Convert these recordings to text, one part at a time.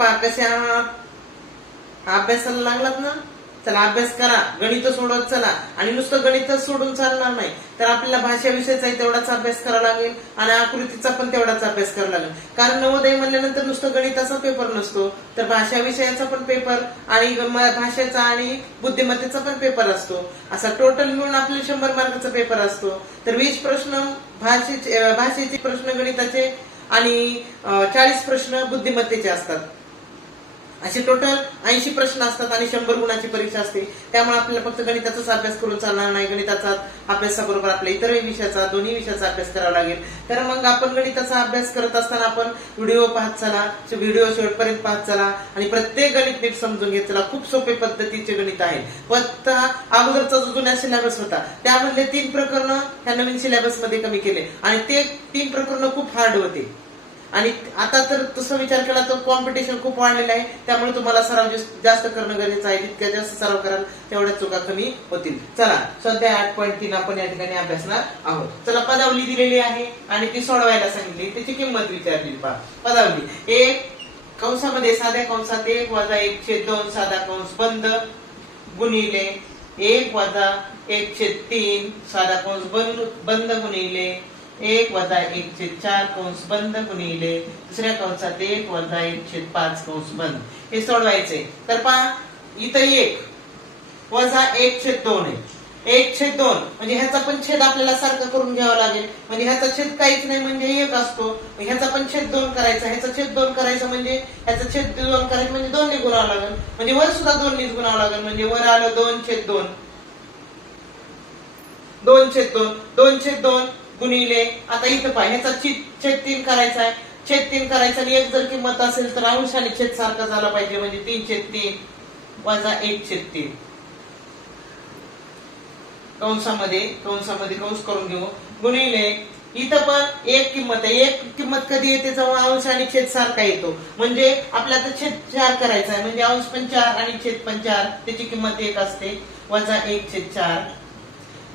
पा कसे आहात अभ्यासाला लागलात ना? चला अभ्यास करा. गणित सोडवत चला. आणि नुसतं गणितच सोडून चालणार नाही. तर आपल्याला भाषा विषयाचाही तेवढाच अभ्यास करावा लागेल आणि आकृतीचा पण तेवढाच अभ्यास करावा लागेल. कारण नवोदय म्हणल्यानंतर नुसतं गणिताचा पेपर नसतो. तर भाषा विषयाचा पण पेपर आणि भाषेचा आणि बुद्धिमत्तेचा पण पेपर असतो. असा टोटल मिळून आपले शंभर मार्काचा पेपर असतो. तर वीस प्रश्न भाषेचे भाषेचे प्रश्न गणिताचे आणि चाळीस प्रश्न बुद्धिमत्तेचे असतात. असे टोटल ऐंशी प्रश्न असतात आणि शंभर गुणाची परीक्षा असते. त्यामुळे आपल्याला फक्त गणिताचाच अभ्यास करून चालणार नाही. गणिताचा अभ्यासाबरोबर आपल्या इतरही विषयाचा दोन्ही विषयाचा अभ्यास करावा लागेल. तर मग आपण गणिताचा अभ्यास करत असताना आपण व्हिडिओ पाहत चला. व्हिडिओ शेवटपर्यंत पाहत चला. आणि प्रत्येक गणित नीट समजून घेत चला. खूप सोपे पद्धतीचे गणित आहे. पत्ता अगोदरचा जो जुन्या सिलेबस होता त्यामधले तीन प्रकरण ह्या नवीन सिलेबसमध्ये कमी केले. आणि ते तीन प्रकरण खूप हार्ड होते. आणि आता तर तसं विचार केला तर कॉम्पिटिशन खूप वाढलेलं आहे. त्यामुळे तुम्हाला सराव जास्त- करणं गरजेचं आहे. जितक्या जास्त सराव कराल तेवढ्या चुका कमी होतील. चला सध्या आठ पॉईंट तीन आपण या ठिकाणी अभ्यासणार आहोत. चला पदावली दिलेली आहे आणि ती सोडवायला सांगितली. त्याची किंमत विचारली पहा. पदावली. एक कंसामध्ये साध्या कंसात एक वजा एक छेद दोन साधा कंस बंद गुणिले एक वजा एक छेद तीन साधा कंस बंद बंद गुणिले एक वजा एक छेद चार कंस बंद गुणिले दुसऱ्या कंसात एक वजा एक छेद पाच कंस बंद. हे सोडवायचे. तर पहा इथं एक वजा एक छेद दोन आहे. एक छेद दोन. म्हणजे ह्याचा पण छेद आपल्याला सारखा करून घ्यावा लागेल. म्हणजे ह्याचा छेद काहीच नाही म्हणजे एक असतो. ह्याचा पण छेद दोन करायचा. ह्याचा छेद दोन करायचं म्हणजे ह्याचा छेद दोन करायचं म्हणजे दोन गुणावं लागेल. म्हणजे वर सुद्धा दोन गुणावं लागेल. म्हणजे वर आलं दोन छेद दोन. दोन छेद दोन. दोन छेद दोन. गुणिले आता इथं पाय ह्याचा छेद तीन करायचा आहे. छेद तीन करायचा आणि एक जर किंमत असेल तर अंशाने छेद सारखा झाला पाहिजे म्हणजे तीन छेद तीन वजा एक छेद तीन. कंसामध्ये कंसामध्ये कंस करून घेऊ. गुणिले इथं पण एक किंमत आहे. एक किंमत कधी येते? जेव्हा अंश आणि छेद सारखा येतो. म्हणजे आपल्याला तर छेद चार करायचा आहे. म्हणजे अंश पण चार आणि छेद पण चार त्याची किंमत एक असते. वजा एक छेद चार.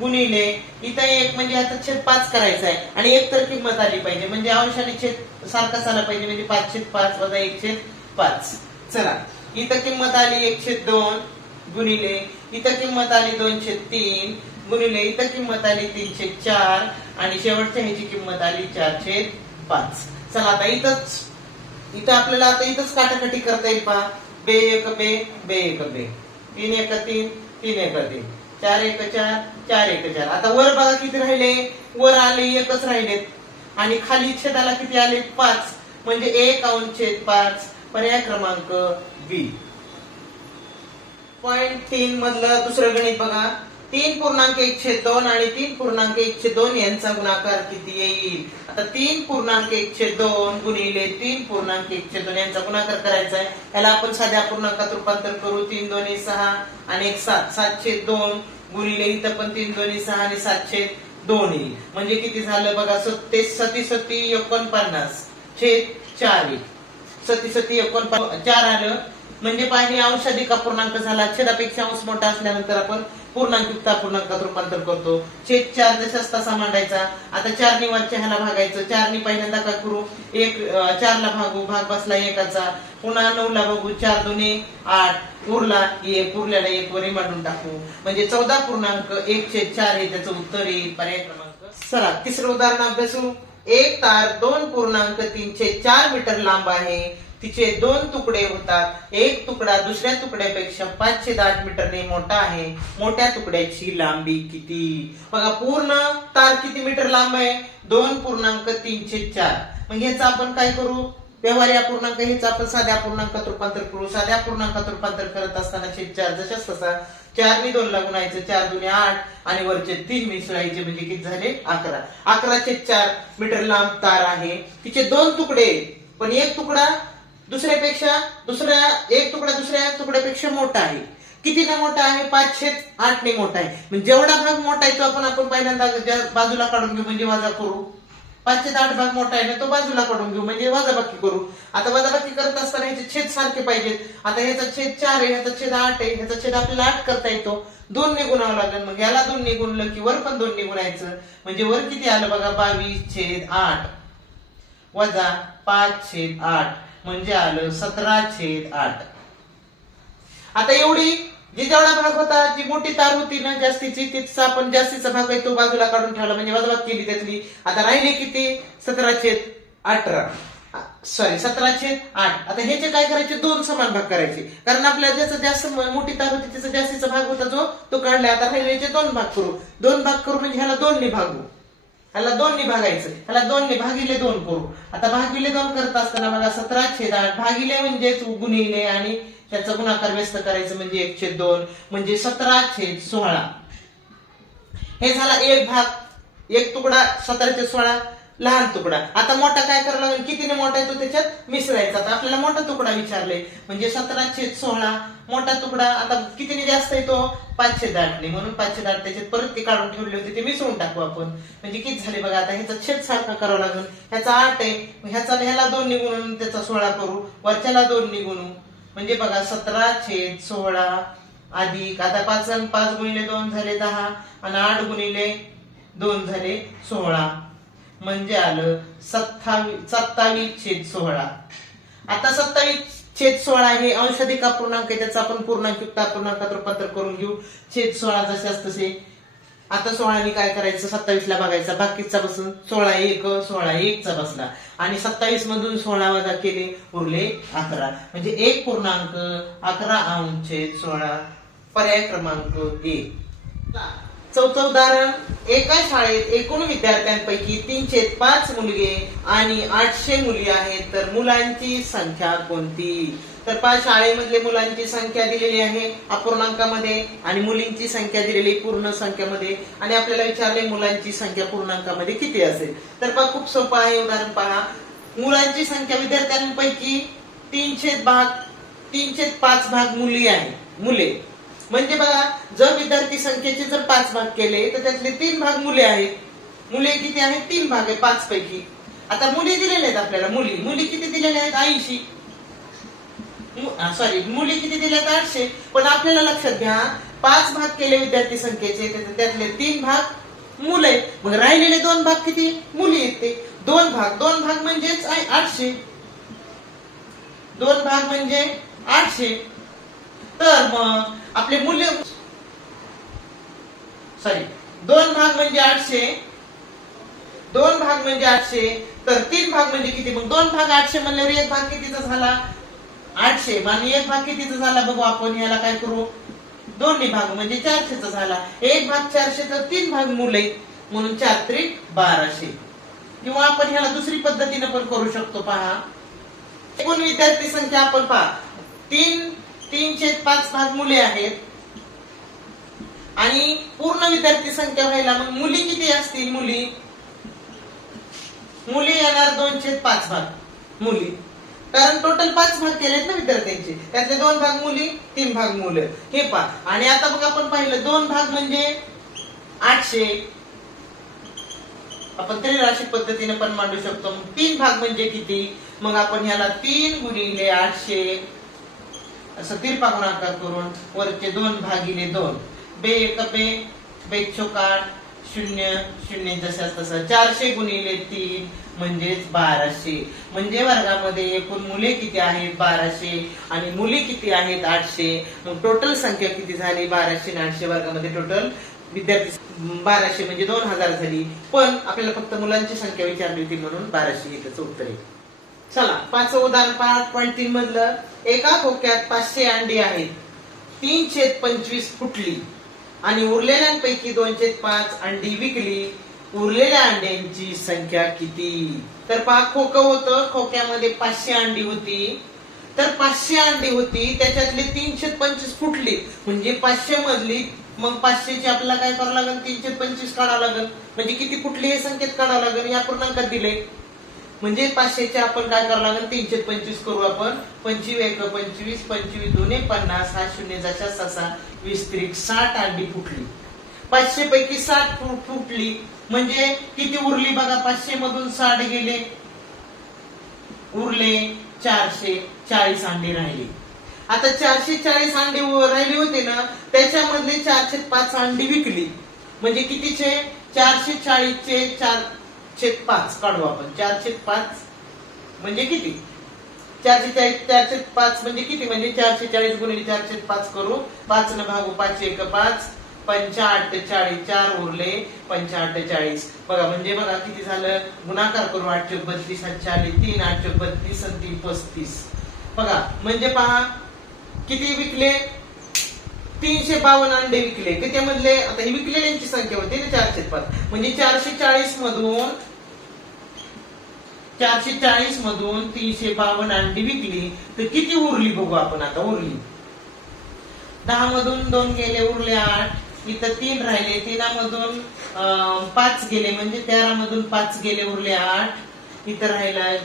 गुणिले इथं एक म्हणजे आता छेद पाच करायचा आहे. आणि एक तर किंमत आली पाहिजे. म्हणजे अंशाने छेद सारखाच आला पाहिजे. म्हणजे पाच छेद पाच वजा एक छेद पाच. चला. इथं किंमत आली एक छेद दोन गुणिले इथं किंमत आली दोन छेद तीन गुणिले इथं किंमत आली तीन छेद चार आणि शेवटच्या ह्याची किंमत आली चार छेद पाच. चला आता इथंच इथं आपल्याला आता इथंच काटाकाटी करता येईल पहा. बे एक बे बे एक बे. तीन एक तीन तीन एक तीन. चार एक चार चार एक चार. आता वर बघा किती राहिले? वर आले एकच राहिलेत आणि खाली छेदाला किती आले? पाच. म्हणजे एक अंश छेद पाच. पर्याय क्रमांक बी पॉइंट तीन मधलं दुसरं गणित बघा. तीन पूर्णांक एकशे दोन आणि तीन पूर्णांक एकशे दोन यांचा गुणाकार किती येईल? आता तीन पूर्णांक एकशे दोन गुणिले तीन पूर्णांक एकशे दोन यांचा गुणाकार करायचा आहे. त्याला आपण साध्या पूर्णांकात रूपांतर करू. तीन दोन्ही सहा आणि एक सात. सातशे दोन गुणिले इथं पण तीन दोन्ही सहा आणि सातशे दोन येईल. म्हणजे किती झालं बघा? सत्ते सती सती एकोणपन्नास. छेद चार येईल. सती सती एकोणपन्नास चार आलं. म्हणजे पाहिजे अंश अधिक अपूर्णांक झाला? छेदापेक्षा अंश मोठा असल्यानंतर आपण पूर्णांकित पूर्णांकात रूपांतर करतो. छेद चार जसा तसा मांडायचा. आता चार निवारच्या ह्याला भागायचं. चारनी पहिल्यांदा काय करू? एक चारला भागू भाग बसला एकाचा. पुन्हा नऊला भागू चार दोन्ही आठ. उरला एक उरल्याला एक वरी मांडून टाकू. म्हणजे चौदा पूर्णांक एक छेद चार हे त्याचं उत्तर येईल पर्याय क्रमांक. चला तिसरं उदाहरण अभ्यासू. एक तार दोन पूर्णांक तीनशे चार मीटर लांब आहे. तिचे दोन तुकडे होतात. एक तुकडा दुसऱ्या तुकड्यापेक्षा पाचशे आठ मीटरने मोठा आहे. मोठ्या तुकड्याची लांबी किती? बघा पूर्ण तार किती मीटर लांब आहे? दोन पूर्णांक तीनशे चार. मग ह्याचा आपण काय करू? व्यवहार्या पूर्णांक हेच आपण साध्या पूर्णांकात रूपांतर करू. साध्या पूर्णांकात रूपांतर करत असताना छेद चार. जशाच तसा चारने दोन लागून यायचं चार दुने आठ आणि वरचे तीन मिसळायचे म्हणजे किती झाले? अकरा. अकराचे चार मीटर लांब तार आहे. तिचे दोन तुकडे. पण एक तुकडा दुसऱ्यापेक्षा दुसऱ्या एक तुकडा दुसऱ्या तुकड्यापेक्षा मोठा आहे. किती ना मोठा आहे? पाचशे आठ ने मोठा आहे. म्हणजे जेवढा भाग मोठा आहे तो आपण आपण पहिल्यांदा ज्या बाजूला काढून घेऊ म्हणजे वजा करू. पाचशे आठ भाग मोठा आहे ना तो बाजूला काढून घेऊ म्हणजे वजाबाकी करू. आता वजाबाकी करत असताना ह्याचे छेद सारखे पाहिजेत. आता ह्याचा छेद चार आहे ह्याचा छेद आठ आहे ह्याचा छेद आपल्याला आठ करता येतो. दोन निगुणावं लागेल. मग याला दोन निगुणलं की वर पण दोन निगुणायचं म्हणजे वर किती आलं बघा? बावीस छेद आठ. वजा पाच छेद आठ. म्हणजे आलं सतरा छेद आठ. आता एवढी जी जेवढा भाग होता जी मोठी तार होती ना जास्तीची तिचा आपण जास्तीचा भाग आहे तो बाजूला काढून ठेवला. म्हणजे वजाबाकी केली त्यातली. आता राहिले किती? सतरा छेद अठरा. सॉरी सतरा छेद आठ. आता ह्याचे काय करायचे दोन समान भाग करायचे. कारण आपल्या ज्याचा जास्त मोठी तार होती त्याचा जास्तीचा भाग होता जो तो काढला. आता राहिलेचे दोन भाग करू. दोन भाग करू म्हणजे ह्याला दोनने भागू ह्याला दोनने भागायचं ह्याला दोनने भागिले दोन करू. आता भागिले दोन करत असताना बघा सतरा छेद आठ भागिले म्हणजेच गुणीने आणि त्याचा गुणाकार व्यस्त करायचं म्हणजे एक छेद दोन म्हणजे सतरा छेद सोळा. हे झाला एक भाग. एक तुकडा सतराचे सोळा. लहान तुकडा. आता मोठा काय करावं लागेल? कितीने मोठा आहे तो त्याच्यात मिसळायचा आता आपल्याला मोठा तुकडा विचारले. म्हणजे सतरा छेद सोळा. मोठा तुकडा आता कितीने जास्त आहे तो पाचशे दाटने म्हणून पाचशे दाट त्याच्यात परत ते काढून ठेवले होते. ते मिसळून टाकू आपण. म्हणजे किती झाले बघा आता? ह्याचा छेद सारखा करावा लागेल. ह्याचा आठ आहे. ह्याचा ह्याला दोन निगुणून त्याचा सोळा करू. वरच्याला दोन निगुणू म्हणजे बघा सतरा छेद सोळा अधिक. आता पाच आणि पाच गुणिले दोन झाले दहा. आणि आठ गुणिले दोन झाले सोळा. म्हणजे आलं सत्तावीस सत्तावीस छेद सोहळा आता सत्तावीस छेद सोळा हे अंशाधिक पूर्णांक आहे त्याचा आपण पूर्णांक युक्ता पूर्णांकात रूपांतर करून घेऊ. छेद सोळा जशाच तसे. आता सोळाने काय करायचं? सत्तावीस ला बघायचा. बाकीचा बसून सोळा एक सोळा एकचा बसला. आणि सत्तावीस मधून सोळा वजा केले उरले अकरा. म्हणजे एक पूर्णांक अकरा अंश छेद सोळा पर्याय क्रमांक एक. चौथं उदाहरण एका शाळेत एकूण विद्यार्थ्यांपैकी तीनशे पाच मुलगे आणि आठशे मुली आहेत. तर मुलांची संख्या कोणती? तर पाच शाळेमधले मुलांची संख्या दिलेली आहे अपूर्णांकामध्ये आणि मुलींची संख्या दिलेली पूर्ण संख्यामध्ये. आणि आपल्याला विचारले मुलांची संख्या पूर्णांकामध्ये किती असेल? तर पहा खूप सोपं आहे उदाहरण पहा. मुलांची संख्या विद्यार्थ्यांपैकी तीनशे भाग तीनशे पाच भाग मुली आहे मुले. म्हणजे बघा जर विद्यार्थी संख्येचे जर पाच भाग केले तर त्यातले तीन भाग मुले आहेत. मुले किती आहेत? तीन भाग आहे पाच पैकी आता मुली दिलेल्या आहेत आपल्याला. मुली. मुली किती दिलेल्या आहेत? ऐंशी. सॉरी मुली किती दिल्या आहेत? आठशे. पण आपल्याला लक्षात घ्या पाच भाग केले विद्यार्थी संख्येचे त्यातले तीन भाग मुलं आहेत. मग राहिलेले दोन भाग किती? मुली आहेत ते. दोन भाग. दोन भाग म्हणजेच आठशे. दोन भाग म्हणजे आठशे. तर मग आपले मूल्य सॉरी दोन भाग म्हणजे आठशे दोन भाग म्हणजे आठशे तर तीन भाग म्हणजे किती? मग दोन भाग आठशे म्हणल्यावर एक भाग कितीचा झाला? आठशे. आणि एक भाग कितीचा झाला? बघू आपण याला काय करू? दोन्ही भाग म्हणजे चारशेचा झाला. एक भाग चारशे तर तीन भाग मुलं म्हणून चार त्रिक बाराशे. किंवा आपण ह्याला दुसरी पद्धतीने पण करू शकतो. पहा. एकूण विद्यार्थी संख्या आपण पहा. तीन तीनशे पाच भाग मुले आहेत. आणि पूर्ण विद्यार्थी संख्या व्हायला मग मुली किती असतील मुली? मुली येणार दोनशे पाच भाग. मुली. कारण टोटल पाच भाग केलेत ना विद्यार्थ्यांचे. त्यातले दोन भाग मुली तीन भाग मुलं. हे पा आणि आता मग आपण पाहिलं दोन भाग म्हणजे आठशे. आपण त्रिराशी पद्धतीने पण मांडू शकतो. तीन भाग म्हणजे किती? मग आपण ह्याला तीन गुणिले आठशे. असं तिरपा गुणाकार करून वरचे दोन भागिले दोन. बे एक बे बे चोकाट शून्य शून्य जशाच तसं. चारशे गुणिले तीन म्हणजेच बाराशे. म्हणजे वर्गामध्ये एकूण मुले किती आहेत? बाराशे. आणि मुली किती आहेत? आठशे. मग टोटल संख्या किती झाली? बाराशे आणि आठशे वर्गामध्ये टोटल विद्यार्थी बाराशे म्हणजे दोन हजार झाली. पण आपल्याला फक्त मुलांची संख्या विचारली होती म्हणून बाराशे हे त्याचं उत्तर आहे. चला पाच उदाहरण पाच पॉईंट तीन मधलं. एका खोक्यात पाचशे अंडी आहेत. तीनशे पंचवीस फुटली. आणि उरलेल्यांपैकी दोनशे पाच अंडी विकली. उरलेल्या अंड्यांची संख्या किती? तर पहा खोकं होतं खोक्यामध्ये पाचशे अंडी होती. तर पाचशे अंडी होती त्याच्यातली तीनशे पंचवीस फुटली. म्हणजे पाचशे मधली मग पाचशेची आपल्याला काय करावं लागेल? तीनशे पंचवीस काढावं लागेल. म्हणजे किती फुटली हे संख्येत काढावं लागेल? या पूर्णांकात दिले. म्हणजे पाचशेचे आपण काय करावं लागेल? तीनशे पंचवीस करू आपण. पंचवीस एक पंचवीस पंचवीस दोन्ही पन्नास हा शून्य जशा ससा वीस त्रिक साठ अंडी फुटली. पाचशे पैकी साठ फुटली. म्हणजे किती उरली बघा? पाचशे मधून साठ गेले. उरले चारशे चाळीस अंडे राहिले. आता चारशे चाळीस अंडे उ- राहिली होते ना त्याच्यामधले चारशे पाच अंडी विकली. म्हणजे कितीचे? चारशे चाळीसचे चार छेद पाच काढू आपण. चारशे पाच म्हणजे किती? चारशे चाळीस चारशे पाच म्हणजे किती? म्हणजे चारशे चाळीस गुणिले चारशे पाच करू. पाच न भागू पाच एक पाच पंचा अठ्ठेचाळीस चार उरले पंचा अठ्ठेचाळीस बघा म्हणजे बघा किती झालं? गुणाकार करू आठशे बत्तीस आणि तीन आठशे बत्तीस आणि तीन पस्तीस. बघा म्हणजे पहा किती विकले? तीनशे बावन्न अंडे विकले. की त्यामधले आता ही विकलेल्यांची संख्या होती ना चारशे पाच म्हणजे चारशे चाळीस मधून चारशे चाळीस मधून तीनशे बावन्न अंडी विकली. तर किती उरली बघू आपण आता उरली. दहा मधून दोन गेले उरले आठ. इथं तीन राहिले. तीनामधून पाच गेले. म्हणजे तेरा मधून पाच गेले उरले आठ. इथं राहिला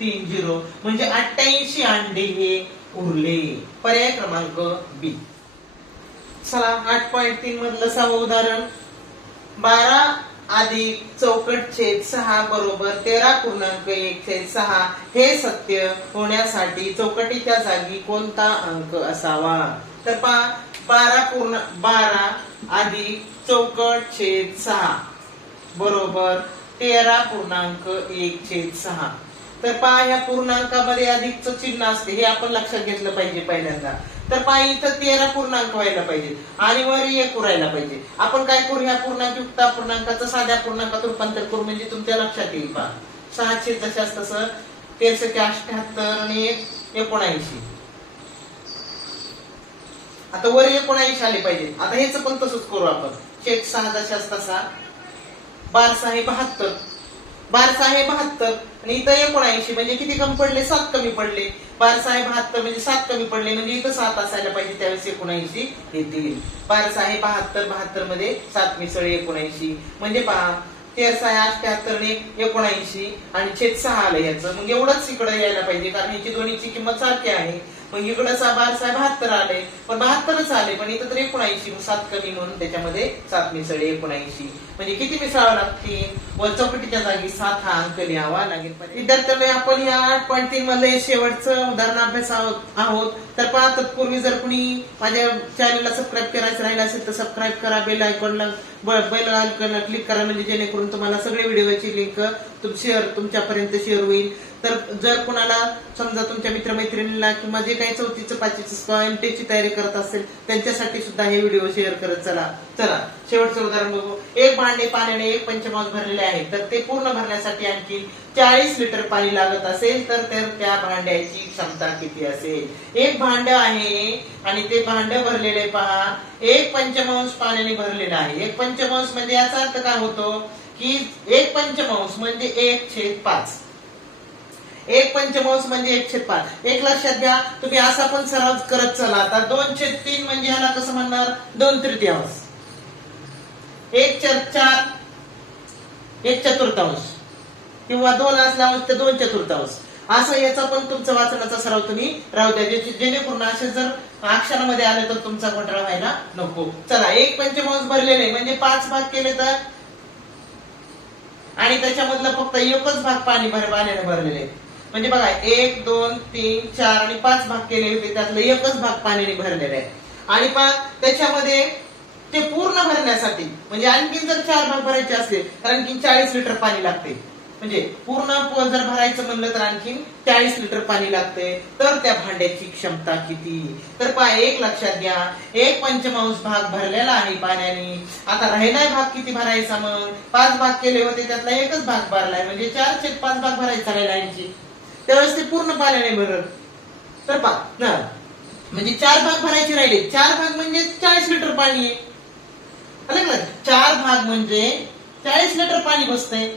तीन झिरो. म्हणजे अठ्ठ्याऐंशी अंडे हे उरले. पर्याय क्रमांक बी. चला आठ पॉईंट तीन मधलं सहावं उदाहरण. बारा अधिक चौकट छेद सहा बरोबर तेरा पूर्णांक एक छेद सहा हे सत्य होण्यासाठी चौकटीच्या जागी कोणता अंक असावा? तर पा बारा पूर्ण बारा अधिक चौकट छेद सहा बरोबर तेरा पूर्णांक एक छेद सहा. तर पहा या पूर्णांकामध्ये अधिकचं चिन्ह असते हे आपण लक्षात घेतलं पाहिजे पहिल्यांदा. तर पाय इथं तेरा पूर्णांक व्हायला पाहिजे. आणि वर एक उरायला पाहिजे. आपण काय करू ह्या पूर्णांक युक्त पूर्णांकाचं साध्या पूर्णांकात रूपांतर करू म्हणजे तुमच्या लक्षात येईल पहा. सहाशे जशाच तसं तेरशे अठ्याहत्तर आणि एकोणऐंशी. आता वर एकोणऐंशी आले पाहिजे. आता हेच पण तसंच करू आपण. शेत सहा दशाच तसा. बार सहा हे बहात्तर. बार सहा बहात्तर आणि इथं एकोणऐंशी म्हणजे किती कमी पडले? सात कमी पडले. बार आहे बहात्तर म्हणजे सात कमी पडले म्हणजे इथं सात असायला पाहिजे त्यावेळेस एकोणऐंशी येतील बारसा आहे बहात्तर बहात्तरमध्ये सात मिसळ एकोणऐंशी. म्हणजे पहा तेर आहे अठ्याहत्तर ने एकोणऐंशी आणि छेद सहा आलं याचं. मग एवढंच इकडे यायला पाहिजे कारण याची दोन्हीची किंमत सारखी आहे. मग इकडं सहा बार सहा बहात्तर आले पण बहात्तरच आले पण इथं तर एकोणऐंशी सात कमी म्हणून त्याच्यामध्ये सात मिसळे एकोणऐंशी. म्हणजे किती मिसळावं लागतील? व चौकटीच्या जागी सात हा अंक लिहावा लागेल. विद्यार्थ्यांना आपण या आठ पॉईंट तीन मध्ये शेवटचं उदाहरण अभ्यास आहोत आहोत. तर पण तत्पूर्वी जर कुणी माझ्या चॅनलला सबस्क्राईब करायचं राहिलं असेल तर सबस्क्राईब करा बेल आयकॉनला बेल आयकॉनला क्लिक करा म्हणजे जेणेकरून तुम्हाला सगळे व्हिडिओची लिंक तुम शेअर तुमच्यापर्यंत शेअर होईल. तर जर कुणाला समजा तुमच्या मित्रमैत्रिणीला किंवा जे काही चौथीचं पाचवीचं एमटेची तयारी करत असेल त्यांच्यासाठी सुद्धा हे व्हिडिओ शेअर करत चला. चला. शेवटचं उदाहरण बघू. एक भांडे पाण्याने एक पंचमांश भरलेले आहे. तर ते पूर्ण भरण्यासाठी आणखी चाळीस लिटर पाणी लागत असेल तर त्या भांड्याची क्षमता किती असेल? एक भांड आहे आणि ते भांड भरलेले पहा. एक पंचमांश पाण्याने भरलेलं आहे. एक पंचमांश म्हणजे याचा अर्थ काय होतो? की एक पंचमांश म्हणजे एक छेद पाच. एक पंचमांश म्हणजे एक छेद पाच. एक लक्षात घ्या तुम्ही असा पण सराव करत चला. आता दोन छेद तीन म्हणजे ह्याला कसं म्हणणार? दोन तृतीयांश. एक छेद चार एक चतुर्थांश. किंवा दोन असल्यावर ते दोन चतुर्थांश. असं याचा पण तुमचा वाचनाचा सराव तुम्ही राहू द्या. जेणेकरून असे जर अक्षरामध्ये आले तर तुमचा घोटाळा व्हायला नको. चला एक पंचमांश भरलेले म्हणजे पाच भाग केले तर? आणि त्याच्यामधलं फक्त एकच भाग पाणी भर पाण्याने भरलेले म्हणजे बघा एक दोन तीन चार आणि पाच भाग केले होते. त्यातलं एकच भाग पाण्याने भरलेला आहे. आणि त्याच्यामध्ये ते पूर्ण भरण्यासाठी म्हणजे आणखीन जर चार भाग भरायचे असतील तर आणखी चाळीस लिटर पाणी लागते. म्हणजे पूर्ण जर भरायचं म्हणलं तर आणखीन चाळीस लिटर पाणी लागते. तर त्या भांड्याची क्षमता किती? तर पहा एक लक्षात घ्या. एक पंचमांश भाग भरलेला आहे पाण्याने. आता राहिलाय भाग किती भरायचा मग? पाच भाग केले होते त्यातला एकच भाग भरलाय. म्हणजे चार छेद पाच भाग भरायचा राहिला यांची त्यावेळेस ते पूर्ण पाण्याने भरत तर पा म्हणजे चार भाग भरायचे राहिले. चार भाग म्हणजे चाळीस लिटर पाणी आहे. आलं का चार भाग म्हणजे चाळीस लिटर पाणी बसतंय.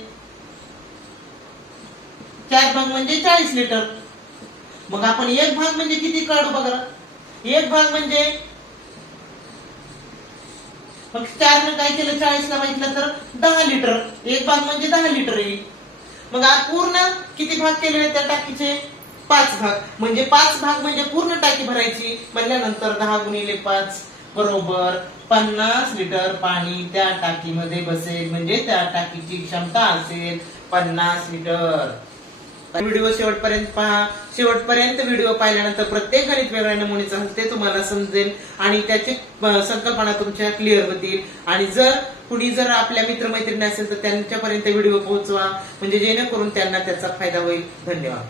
चार भाग म्हणजे चाळीस लिटर. मग आपण एक भाग म्हणजे किती काढू बघा. एक भाग म्हणजे मग चारनं काय केलं? चाळीसला माहितलं तर दहा लिटर. एक भाग म्हणजे दहा लिटर येईल मग आज पूर्ण किती भाग केले त्या टाकीचे? पाच भाग. म्हणजे पाच भाग म्हणजे पूर्ण टाकी भरायची म्हणल्यानंतर दहा गुणिले पाच. बरोबर. पन्नास लिटर पाणी त्या टाकीमध्ये बसेल. म्हणजे त्या टाकीची क्षमता असेल पन्नास लिटर. व्हिडिओ शेवटपर्यंत पहा. शेवटपर्यंत व्हिडिओ पाहिल्यानंतर प्रत्येक गणित वेगळ्या नमुनेचं असेल ते तुम्हाला समजेल आणि त्याची संकल्पना तुमच्या क्लिअर होतील. आणि जर कुणी जर आपल्या मित्रमैत्रिणी असेल तर त्यांच्यापर्यंत व्हिडिओ पोहोचवा. म्हणजे जेणेकरून त्यांना त्याचा फायदा होईल. धन्यवाद.